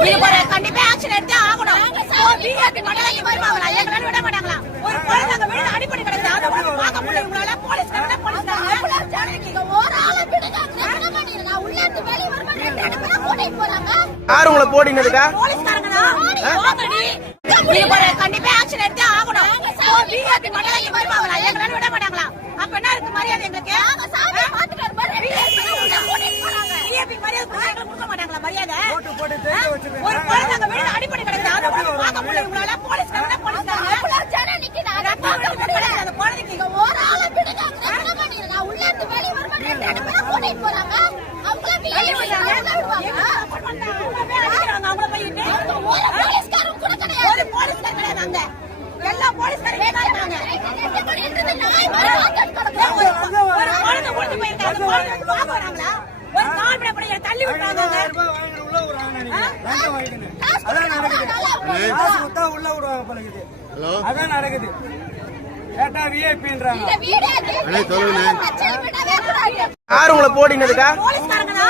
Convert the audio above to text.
இது கண்டிப்பா ஆக்ஷன் எடுத்தே ஆகணும். பிஜேபி மண்டலத்துக்கு வருவாங்களா எங்களால விட மாட்டாங்களா? ஒரு குழந்தை அங்க விழுந்து அடிப்படை கிடக்குது அதை கூட பார்க்க முடியல உங்களால போலீஸ் கரெக்டா போலீஸ் யார் உங்களை போடினதுக்கா? கண்டிப்பா ஆக்ஷன் எடுத்தே ஆகணும். பிஜேபி மண்டலத்துக்கு வருவாங்களா எங்களால விட மாட்டாங்களா அப்ப என்ன இருக்கு மரியாதை எங்களுக்கு பிஜேபி மரியாதை கொடுத்தா எங்களுக்கு கொடுக்க மாட்டாங்களா மரியாதை ஓட்டு போட்டு ஜெயிக்க வச்சிருக்கீங்க. ஒரு குழந்தை அங்க விழுந்து அடிப்படை கிடக்குது அதை கூட பார்க்க முடியல உங்களால போலீஸ்காரங்க போலீஸ்காரங்க ரத்தம் வருது கிடக்குது அந்த குழந்தைக்கு ஒரு ஆளை விடுங்க என்ன பண்ணிடுறேன் நான் உள்ள இருந்து வெளிய வர மாட்டேன் கூட்டிட்டு போறாங்க அவங்கள தள்ளி விடுறாங்க அவங்கள போயிட்டு ஒரு போலீஸ்காரன் கூட கிடையாது ஒரு போலீஸ்காரன் கிடையாது அங்க எல்லா போலீஸ்காரங்க இருக்காங்க ஒரு குழந்தை ஓடி போயிருக்காங்க குழந்தை வந்து பார்க்க வராங்களா ஒரு கால் மணி கூட தள்ளி விட்டாங்க. அதான் நடக்குது கொடுத்தா உள்ள விடுவாங்க போல இருக்குது. அதான் நடக்குது கேட்டா விஐபின்றாங்க யார் உங்களை போடினதுக்கா? போலீஸ்காரங்களா